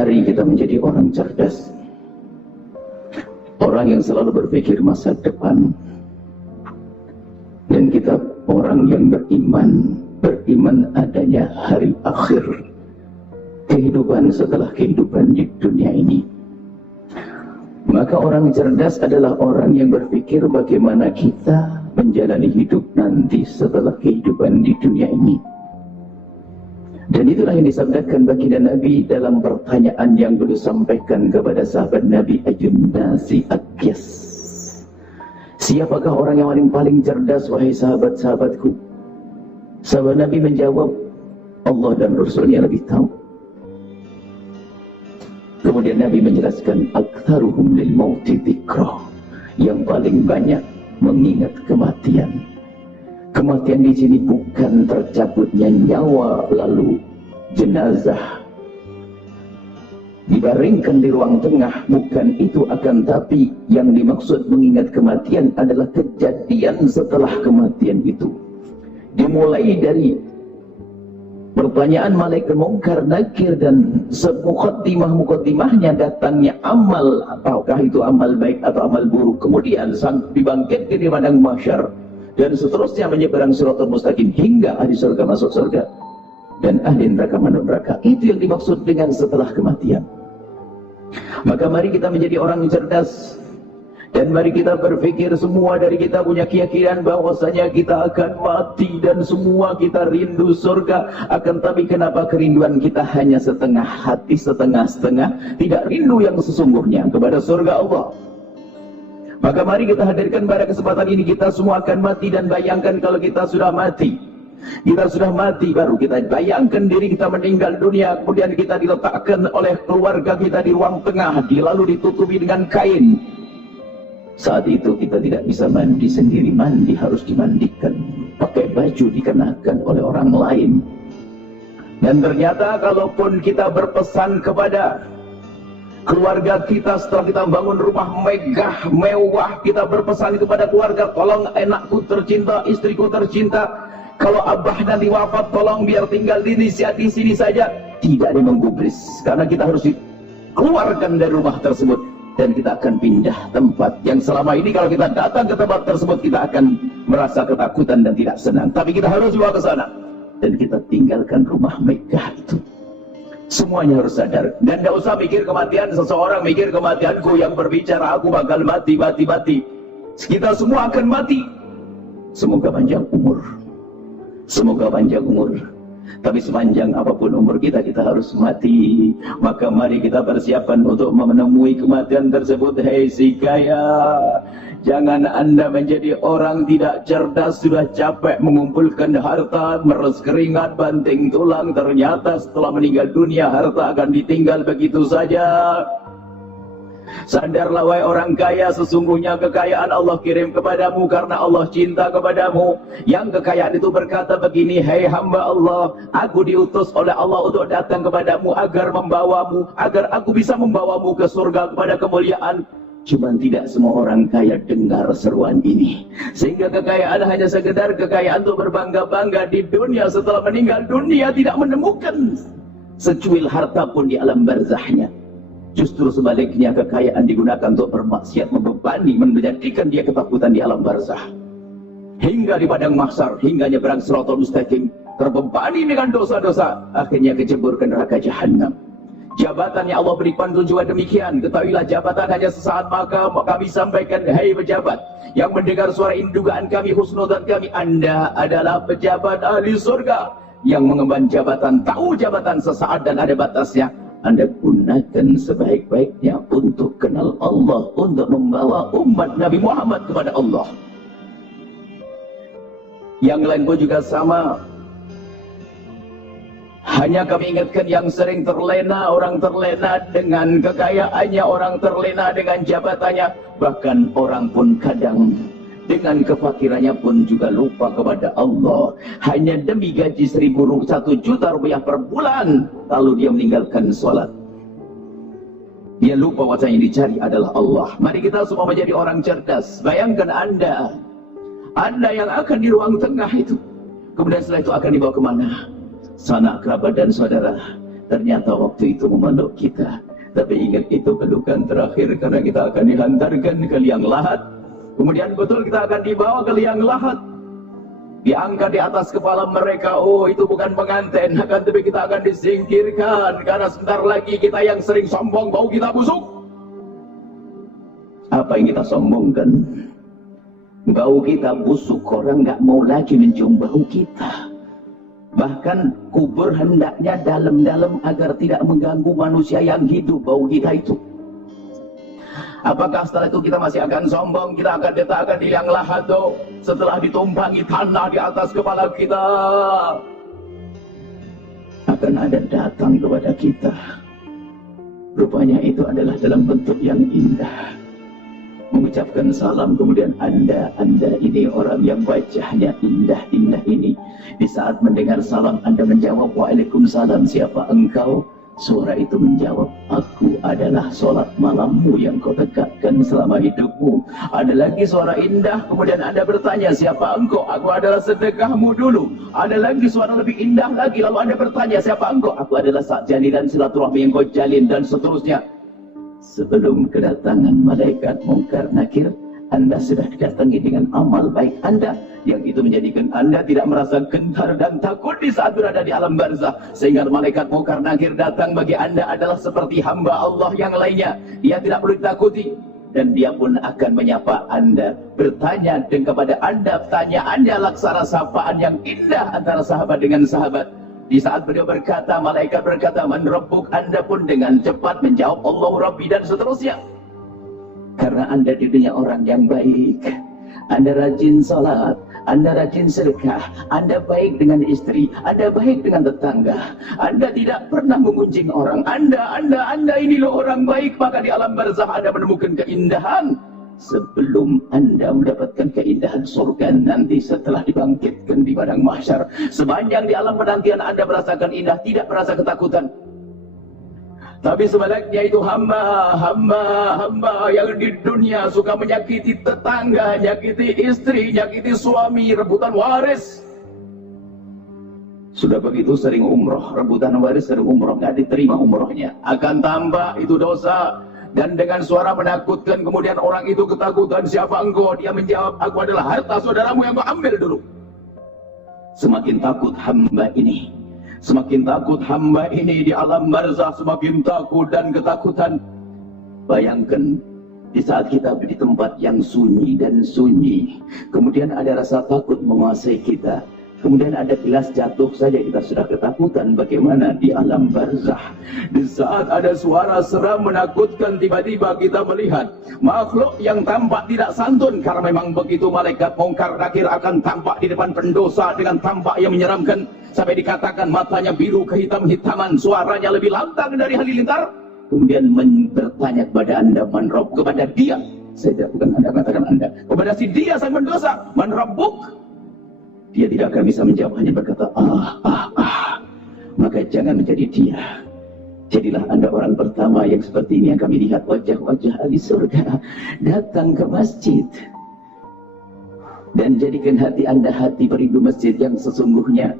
Mari kita menjadi orang cerdas, orang yang selalu berpikir masa depan. Dan kita orang yang beriman adanya hari akhir, kehidupan setelah kehidupan di dunia ini. Maka orang cerdas adalah orang yang berpikir bagaimana kita menjalani hidup nanti setelah kehidupan di dunia ini. Dan itulah yang disabdakan baginda Nabi dalam pertanyaan yang beliau sampaikan kepada sahabat Nabi, Ayun nasi akyas. Siapakah orang yang paling cerdas wahai sahabat-sahabatku? Sahabat Nabi menjawab, Allah dan Rasulnya lebih tahu. Kemudian Nabi menjelaskan, aktsaruhum lil mauti dzikra, yang paling banyak mengingat kematian. Kematian di sini bukan tercabutnya nyawa lalu jenazah dibaringkan di ruang tengah, bukan itu, akan tapi yang dimaksud mengingat kematian adalah kejadian setelah kematian itu. Dimulai dari pertanyaan malaikat mungkar nakir dan mukaddimahnya datangnya amal, apakah itu amal baik atau amal buruk, kemudian dibangkitkan di padang mahsyar dan seterusnya menyeberang siratal mustaqim hingga ahli surga masuk surga dan ahli neraka masuk neraka. Itu yang dimaksud dengan setelah kematian. Maka mari kita menjadi orang yang cerdas, dan mari kita berpikir semua dari kita punya keyakinan bahwasanya kita akan mati dan semua kita rindu surga. Akan tapi kenapa kerinduan kita hanya setengah hati, setengah-setengah, tidak rindu yang sesungguhnya kepada surga Allah. Maka mari kita hadirkan pada kesempatan ini, kita semua akan mati, dan bayangkan kalau kita sudah mati. Kita sudah mati, baru kita bayangkan diri kita meninggal dunia, kemudian kita diletakkan oleh keluarga kita di ruang tengah, lalu ditutupi dengan kain. Saat itu kita tidak bisa mandi sendiri, mandi harus dimandikan, pakai baju dikenakan oleh orang lain. Dan ternyata kalaupun kita berpesan kepada keluarga kita setelah kita bangun rumah megah, mewah, kita berpesan itu pada keluarga, tolong anakku tercinta, istriku tercinta, kalau abah nanti wafat tolong biar tinggal di sini saja. Tidak ada yang menggubris, karena kita harus dikeluarkan dari rumah tersebut dan kita akan pindah tempat yang selama ini kalau kita datang ke tempat tersebut kita akan merasa ketakutan dan tidak senang, tapi kita harus bawa ke sana dan kita tinggalkan rumah megah itu. Semuanya harus sadar, dan tidak usah mikir kematian seseorang, mikir kematianku yang berbicara aku bakal mati. Kita semua akan mati. Semoga panjang umur, semoga panjang umur. Tapi sepanjang apapun umur kita, kita harus mati. Maka mari kita persiapan untuk menemui kematian tersebut. Hei si kaya, jangan anda menjadi orang tidak cerdas, sudah capek mengumpulkan harta, meres keringat, banting tulang, ternyata setelah meninggal dunia harta akan ditinggal begitu saja. Sadarlah wahai orang kaya, sesungguhnya kekayaan Allah kirim kepadamu karena Allah cinta kepadamu. Yang kekayaan itu berkata begini, hei hamba Allah, aku diutus oleh Allah untuk datang kepadamu agar membawamu, agar aku bisa membawamu ke surga kepada kemuliaan. Cuman tidak semua orang kaya dengar seruan ini, sehingga kekayaan hanya sekedar kekayaan untuk berbangga-bangga di dunia. Setelah meninggal dunia tidak menemukan secuil harta pun di alam barzahnya. Justru sebaliknya, kekayaan digunakan untuk bermaksiat, membebani, menjadikan dia ketakutan di alam barzah. Hingga di padang mahsyar, hingga nyebrang siratal mustaqim, terbebani dengan dosa-dosa, akhirnya kecebur ke neraka jahanam. Jabatannya Allah berikan juga demikian. Ketahuilah jabatan hanya sesaat, maka kami sampaikan, hei pejabat yang mendengar suara indugaan kami, husnudzan kami, anda adalah pejabat ahli surga yang mengemban jabatan, tahu jabatan sesaat dan ada batasnya. Anda gunakan sebaik-baiknya untuk kenal Allah, untuk membawa umat Nabi Muhammad kepada Allah. Yang lain pun juga sama. Hanya kami ingatkan yang sering terlena, orang terlena dengan kekayaannya, orang terlena dengan jabatannya, bahkan orang pun kadang dengan kefakirannya pun juga lupa kepada Allah. Hanya demi gaji 1 juta rupiah per bulan, lalu dia meninggalkan sholat. Dia lupa wajah yang dicari adalah Allah. Mari kita semua menjadi orang cerdas. Bayangkan anda yang akan di ruang tengah itu, kemudian setelah itu akan dibawa kemana? Sanak kerabat dan saudara, ternyata waktu itu memeluk kita. Tapi ingat, itu pelukan terakhir, karena kita akan dihantarkan ke liang lahat. Kemudian betul kita akan dibawa ke liang lahat, diangkat di atas kepala mereka. Oh, itu bukan pengantin, akan tapi kita akan disingkirkan, karena sebentar lagi kita yang sering sombong, bau kita busuk. Apa yang kita sombongkan? Bau kita busuk, orang nggak mau lagi mencium bau kita. Bahkan kubur hendaknya dalam-dalam agar tidak mengganggu manusia yang hidup bau kita itu. Apakah setelah itu kita masih akan sombong? Kita akan diletakkan di liang lahat setelah ditumpangi tanah di atas kepala kita. Akan ada datang kepada kita. Rupanya itu adalah dalam bentuk yang indah. Mengucapkan salam, kemudian anda ini orang yang wajahnya indah-indah ini. Di saat mendengar salam, anda menjawab, waalaikumsalam, siapa engkau? Suara itu menjawab, aku adalah sholat malammu yang kau tegakkan selama hidupmu. Ada lagi suara indah, kemudian anda bertanya, siapa engkau? Aku adalah sedekahmu dulu. Ada lagi suara lebih indah lagi, lalu anda bertanya, siapa engkau? Aku adalah saat jalinan silaturahmi yang kau jalin, dan seterusnya. Sebelum kedatangan malaikat Munkar Nakir, anda sudah didatangi dengan amal baik anda, yang itu menjadikan anda tidak merasa gentar dan takut di saat berada di alam barzah. Sehingga malaikat Munkar Nakir datang bagi anda adalah seperti hamba Allah yang lainnya. Dia tidak perlu ditakuti, dan dia pun akan menyapa anda, bertanya dan kepada anda, pertanyaannya laksana sapaan yang indah antara sahabat dengan sahabat. Di saat beliau berkata, malaikat berkata, man rabbuk, anda pun dengan cepat menjawab, Allah Rabbi, dan seterusnya. Karena anda di dunia orang yang baik, anda rajin salat, anda rajin sedekah, anda baik dengan istri, anda baik dengan tetangga, anda tidak pernah mengunjing orang, anda ini loh orang baik. Maka di alam barzah anda menemukan keindahan sebelum anda mendapatkan keindahan surga nanti setelah dibangkitkan di padang mahsyar. Sepanjang di alam penantian anda merasakan indah, tidak merasa ketakutan. Tapi sebaliknya itu hamba yang di dunia suka menyakiti tetangga, nyakiti istri, nyakiti suami, rebutan waris. Sudah begitu sering umroh, rebutan waris, sering umroh, nggak diterima umrohnya. Akan tambah itu dosa. Dan dengan suara menakutkan, kemudian orang itu ketakutan, siapa engkau? Dia menjawab, aku adalah harta saudaramu yang kau ambil dulu. Semakin takut hamba ini, semakin takut hamba ini di alam barzah, semakin takut dan ketakutan. Bayangkan, di saat kita di tempat yang sunyi dan sunyi, kemudian ada rasa takut menguasai kita. Kemudian ada gelas jatuh saja kita sudah ketakutan. Bagaimana di alam barzah? Di saat ada suara seram menakutkan, tiba-tiba kita melihat makhluk yang tampak tidak santun. Karena memang begitu, malaikat Munkar Nakir akan tampak di depan pendosa dengan tampak yang menyeramkan. Sampai dikatakan matanya biru kehitam-hitaman, suaranya lebih lantang dari halilintar. Kemudian bertanya kepada anda, man rabb, kepada dia. Saya tidak, bukan anda, katakan anda. Kepada si dia sang pendosa, man rabbuk. Dia tidak akan bisa menjawab, hanya berkata, Maka jangan menjadi dia. Jadilah anda orang pertama yang seperti ini yang kami lihat wajah-wajah ahli surga datang ke masjid. Dan jadikan hati anda hati perindu masjid yang sesungguhnya,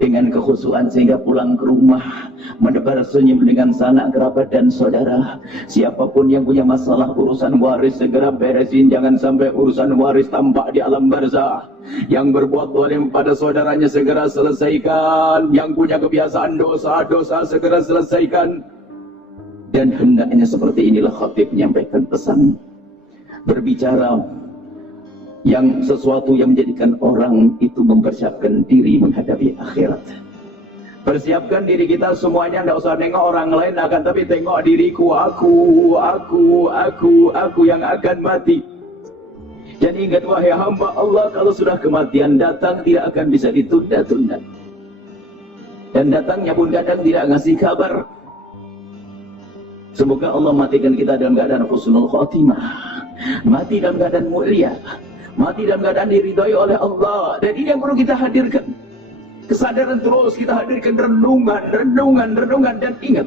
dengan kekhusyuan, sehingga pulang ke rumah menebar senyum dengan sanak kerabat dan saudara. Siapapun yang punya masalah urusan waris segera beresin, jangan sampai urusan waris tampak di alam barzah. Yang berbuat zalim pada saudaranya segera selesaikan, yang punya kebiasaan dosa-dosa segera selesaikan. Dan hendaknya seperti inilah khatib menyampaikan pesan, berbicara yang sesuatu yang menjadikan orang itu mempersiapkan diri menghadapi akhirat. Persiapkan diri kita semuanya, tidak usah nengok orang lain, akan tapi tengok diriku, aku yang akan mati. Dan ingat, wahai hamba Allah, kalau sudah kematian datang tidak akan bisa ditunda-tunda. Dan datangnya pun kadang tidak ngasih kabar. Semoga Allah matikan kita dalam keadaan husnul khotimah, mati dalam keadaan mulia, mati dalam keadaan diridhoi oleh Allah. Dan ini yang perlu kita hadirkan. Kesadaran terus kita hadirkan, renungan. Dan ingat,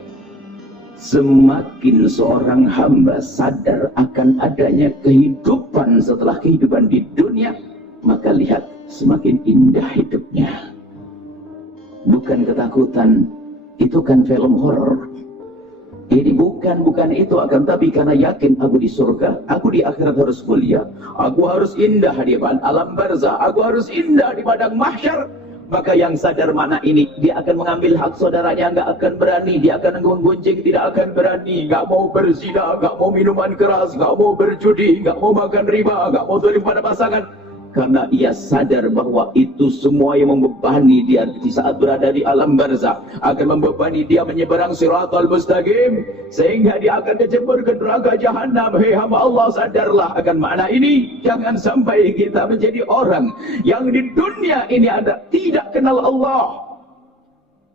semakin seorang hamba sadar akan adanya kehidupan setelah kehidupan di dunia, maka lihat semakin indah hidupnya. Bukan ketakutan, Itu kan film horor. Ini bukan itu, akan tapi karena yakin aku di surga, aku di akhirat harus mulia, aku harus indah di alam barzah, aku harus indah di padang mahsyar. Maka yang sadar mana ini, dia akan mengambil hak saudaranya, nggak akan berani, dia akan menggunjing, tidak akan berani, nggak mau berzina, nggak mau minuman keras, nggak mau berjudi, nggak mau makan riba, nggak mau zalim pada pasangan. Karena ia sadar bahwa itu semua yang membebani dia di saat berada di alam barzah, akan membebani dia menyeberang siratal mustaqim, sehingga dia akan dijebur ke neraka jahanam. Hei hamba Allah, sadarlah akan makna ini. Jangan sampai kita menjadi orang yang di dunia ini ada tidak kenal Allah.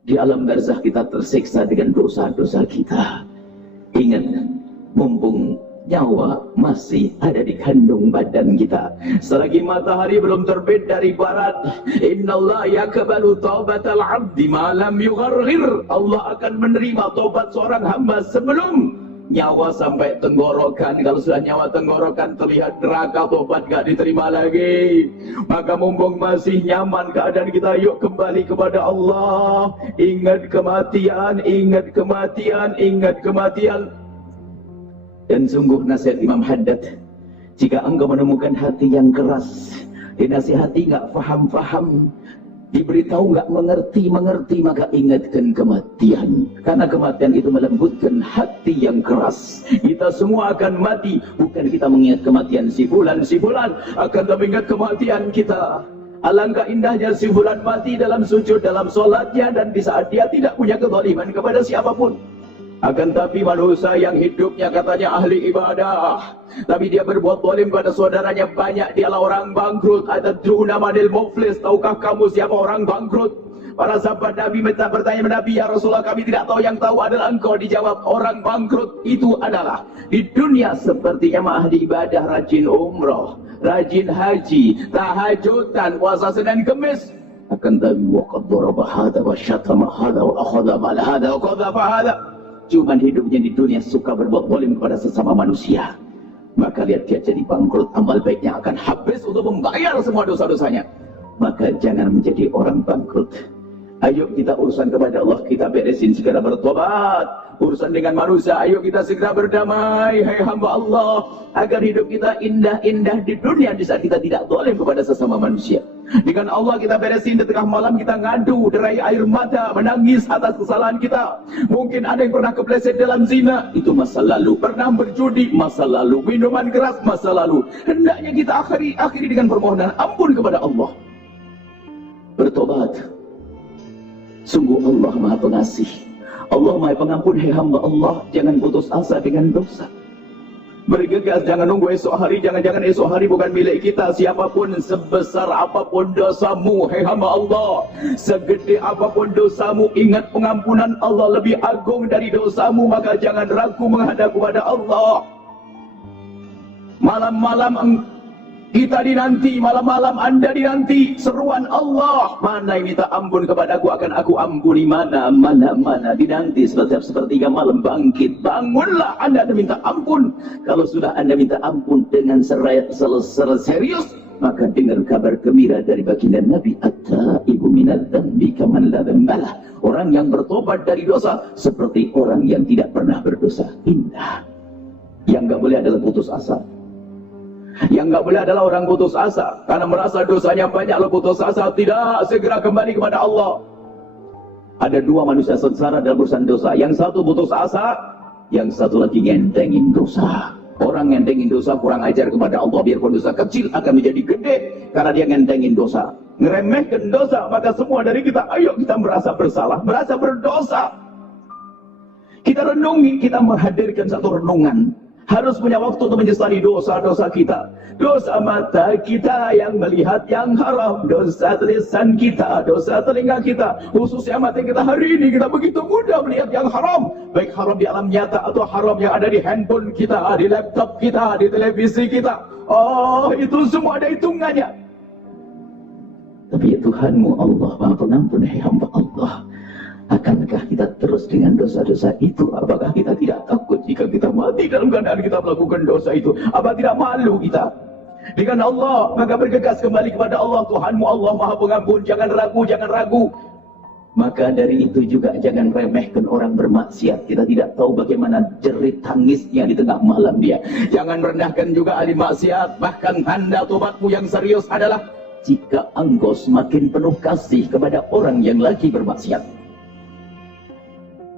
Di alam barzah kita tersiksa dengan dosa-dosa kita. Ingat, mumpung nyawa masih ada di kandung badan kita, selagi matahari belum terbit dari barat, innallaha yaqbalu taubatal 'abdi ma lam yugharghir. Allah akan menerima taubat seorang hamba sebelum nyawa sampai tenggorokan. Kalau sudah nyawa tenggorokan terlihat neraka, taubat gak diterima lagi. Maka mumpung masih nyaman keadaan kita, yuk kembali kepada Allah. Ingat kematian, ingat kematian, ingat kematian. Dan sungguh nasihat Imam Haddad, jika engkau menemukan hati yang keras, dinasihati nggak faham-faham, diberitahu nggak mengerti-mengerti, maka ingatkan kematian. Karena kematian itu melembutkan hati yang keras. Kita semua akan mati, bukan kita mengingat kematian si fulan, akan tapi ingat kematian kita. Alangkah indahnya si fulan mati dalam sujud, dalam solatnya, dan di saat dia tidak punya kezaliman kepada siapapun. Akan tapi manusia yang hidupnya katanya ahli ibadah, tapi dia berbuat zalim pada saudaranya, banyak, dialah orang bangkrut. Atadruna manil muflis, tahukah kamu siapa orang bangkrut? Para sahabat Nabi bertanya kepada Nabi, ya Rasulullah, kami tidak tahu, yang tahu adalah engkau. Dijawab, orang bangkrut itu adalah di dunia seperti jamaah di ibadah, rajin umroh, rajin haji, tahajudan, puasa Senin Kemis, akan tapi waqad daraba hadza wa syatama hadza wa akhadha mal hadza wa qadhafa hadza. Cuman hidupnya di dunia suka berbuat zalim kepada sesama manusia, maka lihat dia jadi bangkrut, amal baiknya akan habis untuk membayar semua dosa-dosanya. Maka jangan menjadi orang bangkrut. Ayo kita urusan kepada Allah, kita beresin, segera bertobat. Urusan dengan manusia, ayo kita segera berdamai. Hai hamba Allah, agar hidup kita indah-indah di dunia di saat kita tidak zalim kepada sesama manusia. Dengan Allah kita beresin, di tengah malam kita ngadu, derai air mata, menangis atas kesalahan kita. Mungkin ada yang pernah kepleset dalam zina, itu masa lalu. Pernah berjudi, masa lalu. Minuman keras, masa lalu. Hendaknya kita akhiri dengan permohonan ampun kepada Allah. Bertobat. Sungguh Allah Maha Pengasih, Allah Maha Pengampun. Hai hamba Allah, jangan putus asa dengan dosa. Bergegas, jangan nunggu esok hari. Jangan-jangan esok hari bukan milik kita. Siapapun, sebesar apapun dosamu, hai hamba Allah, segede apapun dosamu, ingat pengampunan Allah lebih agung dari dosamu. Maka jangan ragu menghadap kepada Allah. Malam-malam kita dinanti, malam-malam Anda dinanti seruan Allah. Mana yang minta ampun kepadaku akan aku ampuni. Mana dinanti setiap sepertiga malam bangkit. Bangunlah Anda minta ampun. Kalau sudah Anda minta ampun dengan serius, maka dengar kabar gembira dari baginda Nabi, at-taibu minadz dzambi kaman la dzambalah. Orang yang bertobat dari dosa seperti orang yang tidak pernah berdosa. Indah. Yang enggak boleh adalah putus asa. Yang enggak boleh adalah orang putus asa karena merasa dosanya banyak, lalu putus asa, tidak segera kembali kepada Allah. Ada dua manusia sengsara dalam urusan dosa. Yang satu putus asa, yang satu lagi ngentengin dosa. Orang ngentengin dosa kurang ajar kepada Allah. Biarpun dosa kecil akan menjadi gede karena dia ngentengin dosa, ngeremehkan dosa. Maka semua dari kita, ayo kita merasa bersalah, merasa berdosa, kita renungi, kita menghadirkan satu renungan. Harus punya waktu untuk menyesali dosa-dosa kita. Dosa mata kita yang melihat yang haram, dosa lisan kita, dosa telinga kita, khususnya mata kita hari ini. Kita begitu mudah melihat yang haram, baik haram di alam nyata atau haram yang ada di handphone kita, di laptop kita, di televisi kita. Oh, itu semua ada hitungannya. Tapi ya Tuhanmu Allah Maha Pengampun, hai hamba Allah. Akankah kita terus dengan dosa-dosa itu? Apakah kita tidak takut jika kita mati dalam keadaan kita melakukan dosa itu? Apa tidak malu kita dengan Allah? Maka bergegas kembali kepada Allah. Tuhanmu Allah Maha Pengampun. Jangan ragu, jangan ragu. Maka dari itu juga jangan remehkan orang bermaksiat. Kita tidak tahu bagaimana jerit tangisnya di tengah malam dia. Jangan rendahkan juga ahli maksiat. Bahkan tanda tobatmu yang serius adalah jika engkau semakin penuh kasih kepada orang yang lagi bermaksiat.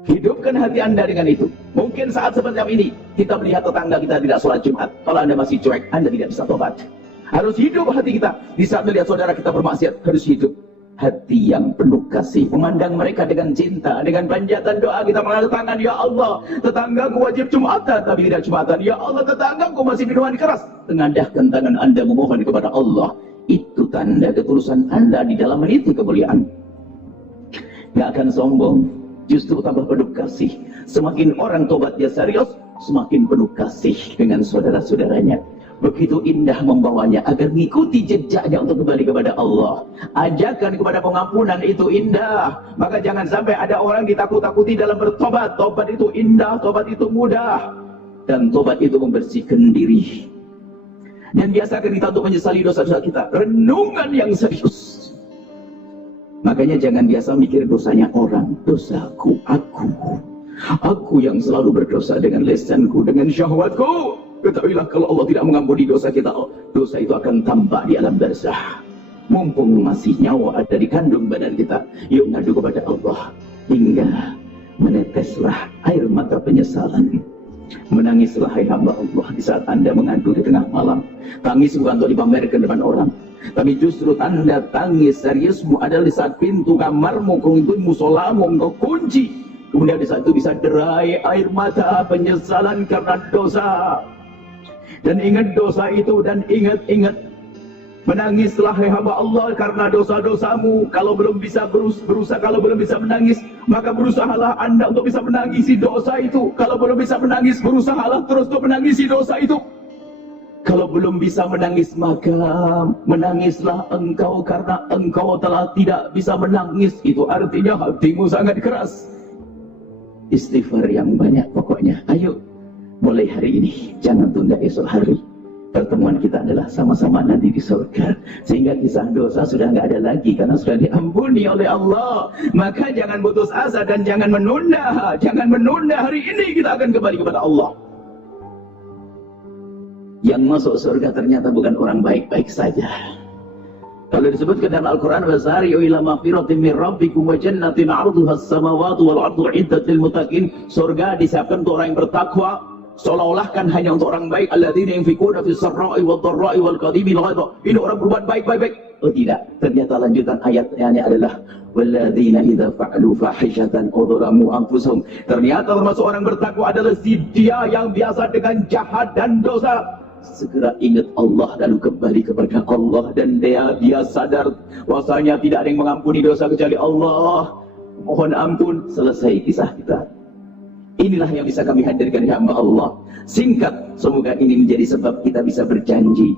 Hidupkan hati anda dengan itu. Mungkin saat semacam ini kita melihat tetangga kita tidak sholat Jumat. Kalau anda masih cuek, anda tidak bisa tobat. Harus hidup hati kita. Di saat melihat saudara kita bermaksiat, harus hidup hati yang penuh kasih, memandang mereka dengan cinta, dengan panjatan doa kita mengangkat tangan, ya Allah, tetanggaku wajib Jumatan tapi tidak Jumatan, ya Allah, tetanggaku masih minuman keras, tengadahkan tangan anda memohon kepada Allah. Itu tanda ketulusan anda di dalam meniti kemuliaan. Gak akan sombong, justru tambah penuh kasih. Semakin orang tobatnya serius, semakin penuh kasih dengan saudara-saudaranya. Begitu indah membawanya agar mengikuti jejaknya untuk kembali kepada Allah. Ajakan kepada pengampunan itu indah. Maka jangan sampai ada orang ditakut-takuti dalam bertobat. Tobat itu indah, tobat itu mudah. Dan tobat itu membersihkan diri. Dan biasakan kita untuk menyesali dosa-dosa kita. Renungan yang serius. Makanya jangan biasa mikir dosanya orang. Dosaku, aku yang selalu berdosa dengan lesanku, dengan syahwatku. Ketahuilah kalau Allah tidak mengampuni dosa kita, dosa itu akan tampak di alam barzah. Mumpung masih nyawa ada di kandung badan kita, yuk ngadu kepada Allah. Hingga meneteslah air mata penyesalan. Menangislah hai hamba Allah di saat anda mengadu di tengah malam. Tangis bukan untuk dipamerkan depan orang, tapi justru tanda tangis seriusmu adalah di saat pintu kamarmu, pintu musolamu engkau kunci. Kemudian di saat itu bisa derai air mata penyesalan karena dosa. Dan ingat dosa itu, dan ingat menangislah hai hamba Allah karena dosa-dosamu. Kalau belum bisa berusaha, kalau belum bisa menangis, maka berusahalah anda untuk bisa menangisi dosa itu. Kalau belum bisa menangis, berusahalah terus untuk menangisi dosa itu. Kalau belum bisa menangis, maka menangislah engkau karena engkau telah tidak bisa menangis. Itu artinya hatimu sangat keras. Istighfar yang banyak pokoknya. Ayo, mulai hari ini, jangan tunda esok hari. Pertemuan kita adalah sama-sama nanti di surga. Sehingga kisah dosa sudah nggak ada lagi karena sudah diampuni oleh Allah. Maka jangan putus asa dan jangan menunda. Jangan menunda, hari ini kita akan kembali kepada Allah. Yang masuk surga ternyata bukan orang baik-baik saja. Kalau disebutkan dalam Al-Quran, wasari'u ila maghfiratin min rabbikum wa jannatin 'arduha as-samawati wal ardu 'iddat lil muttaqin. Surga disiapkan untuk orang yang bertakwa, seolah-olah kan hanya untuk orang baik. Alladzina yunfikuna fis sarra'i wad dharra'i wal qadimil ghaidha. Ini orang berbuat baik. Oh tidak, ternyata lanjutan ayatnya adalah walladzina idza fa'alu fahishatan aw dhalamu anfusahum. Ternyata termasuk orang bertakwa adalah dia yang biasa dengan jahat dan dosa, segera ingat Allah lalu kembali kepada Allah, dan dia sadar bahwasanya tidak ada yang mengampuni dosa kecuali Allah. Mohon ampun, selesai kisah kita. Inilah yang bisa kami hadirkan ya hamba Allah. Singkat, semoga ini menjadi sebab kita bisa berjanji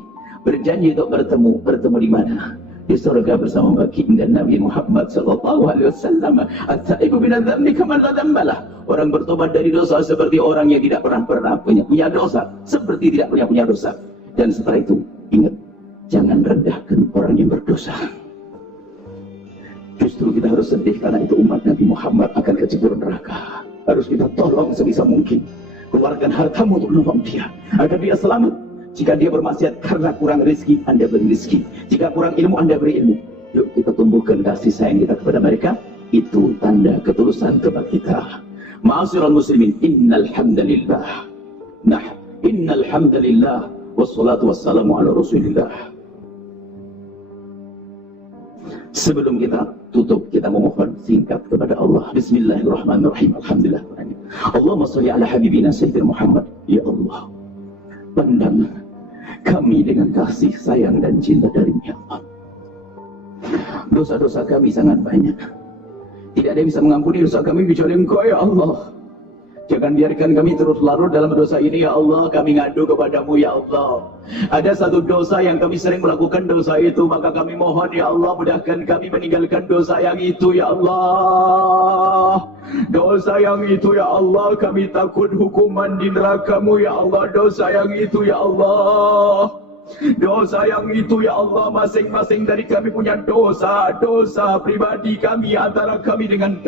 untuk bertemu di mana? Di surga bersama baginda Nabi Muhammad sallallahu alaihi wasallam. At-taibu minadz-dzambi kaman la dzambalah. Orang bertobat dari dosa seperti orang yang tidak pernah punya dosa, seperti tidak punya dosa. Dan setelah itu ingat, jangan rendahkan orang yang berdosa. Justru kita harus sedih karena itu umat Nabi Muhammad akan ke jebur neraka. Harus kita tolong sebisa mungkin. Keluarkan hartamu untuk menolong dia agar dia selamat. Jika dia bermaksiat karena kurang rezeki, anda beri rezeki. Jika kurang ilmu, anda beri ilmu. Yuk kita tumbuhkan kasih sayang kita kepada mereka. Itu tanda ketulusan tobat kita. Ma'asyiral muslimin, innal hamdalillah. Innal hamdalillah wassalatu wassalamu ala Rasulillah. Sebelum kita tutup, kita memohon singkat kepada Allah. Bismillahirrahmanirrahim. Alhamdulillah. Allahumma sholli ala habibina Sayyidina Muhammad. Ya Allah, pandang kami dengan kasih sayang dan cinta dari-Nya. Dosa-dosa kami sangat banyak. Tidak ada yang bisa mengampuni dosa kami kecuali Engkau ya Allah. Jangan biarkan kami terus larut dalam dosa ini ya Allah. Kami ngadu kepadamu ya Allah. Ada satu dosa yang kami sering melakukan dosa itu, maka kami mohon ya Allah, mudahkan kami meninggalkan dosa yang itu ya Allah. Dosa yang itu ya Allah, kami takut hukuman di neraka-Mu ya Allah. Dosa yang itu ya Allah, Dosa yang itu ya Allah, masing-masing dari kami punya dosa pribadi kami antara kami dengan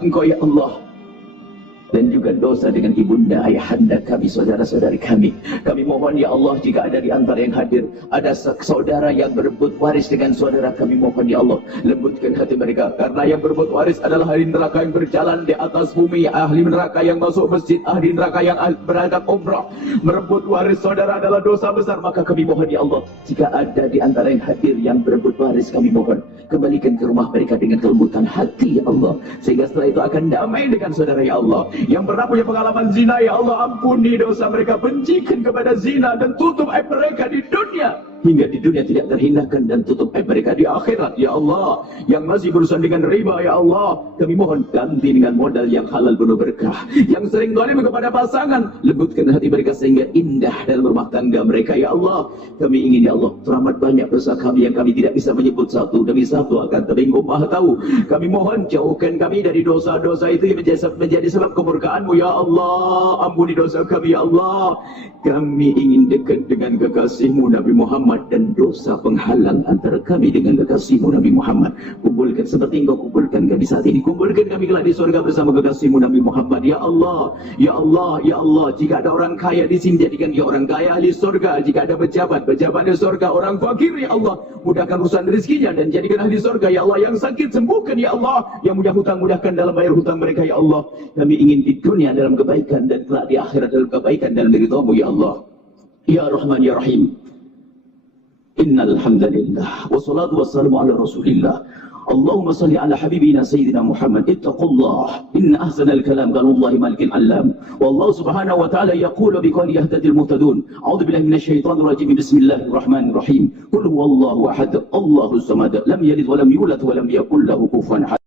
Engkau ya Allah, dan juga dosa dengan ibunda, ayahanda kami, saudara-saudari kami. Kami mohon ya Allah, jika ada di antara yang hadir ada saudara yang berebut waris dengan saudara, kami mohon ya Allah, lembutkan hati mereka, karena yang berebut waris adalah ahli neraka yang berjalan di atas bumi, ahli neraka yang masuk masjid, ahli neraka yang berangkat umrah. Merebut waris saudara adalah dosa besar. Maka kami mohon ya Allah, jika ada di antara yang hadir yang berebut waris, kami mohon kembalikan ke rumah mereka dengan kelembutan hati ya Allah, sehingga setelah itu akan damai dengan saudara ya Allah. Yang pernah punya pengalaman zina ya Allah, ampuni dosa mereka, bencikan kepada zina dan tutup aib mereka di dunia, hingga di dunia tidak terhindarkan, dan tutup aib mereka di akhirat ya Allah. Yang masih berurusan dengan riba ya Allah, kami mohon ganti dengan modal yang halal penuh berkah. Yang sering zalim kepada pasangan, lembutkan hati mereka sehingga indah dalam rumah tangga mereka ya Allah. Kami ingin ya Allah, teramat banyak dosa kami yang kami tidak bisa menyebut satu demi satu, akan tapi Engkau Maha tahu. Kami mohon jauhkan kami dari dosa-dosa itu yang menjadi sebab kemurkaan-Mu ya Allah. Ampuni dosa kami ya Allah. Kami ingin dekat dengan kekasih-Mu Nabi Muhammad, dan dosa penghalang antara kami dengan kekasih-Mu Nabi Muhammad. Kumpulkan seperti Engkau kumpulkan kami saat ini. Kumpulkan kami kelak di surga bersama kekasih-Mu Nabi Muhammad ya Allah. Ya Allah, ya Allah, jika ada orang kaya di sini, jadikan dia orang kaya ahli surga. Jika ada pejabat di surga, orang fakir ya Allah, mudahkan urusan rezekinya dan jadikan ahli surga ya Allah. Yang sakit sembuhkan ya Allah, yang punya hutang mudahkan dalam bayar hutang mereka ya Allah. Kami ingin di dunia dalam kebaikan, dan kelak di akhirat dalam kebaikan dalam ridha-Mu ya Allah. Ya Rahman ya Rahim. Innal hamdalillah wassalatu wassalamu ala Rasulillah. Allahumma salli ala habibina sayyidina Muhammad. Ittaqullah, inna ahsanal kalam qalullahi malikil alam. Wallahu subhanahu wa ta'ala yaqulu biqawli yahtadil muhtadun. A'udzu billahi minasyaitonir rajim. Bismillahirrahmanirrahim. Qul huwallahu ahad, Allahus samad, lam yalid wa lam yulad wa lam yakul lahu kufuwan ahad.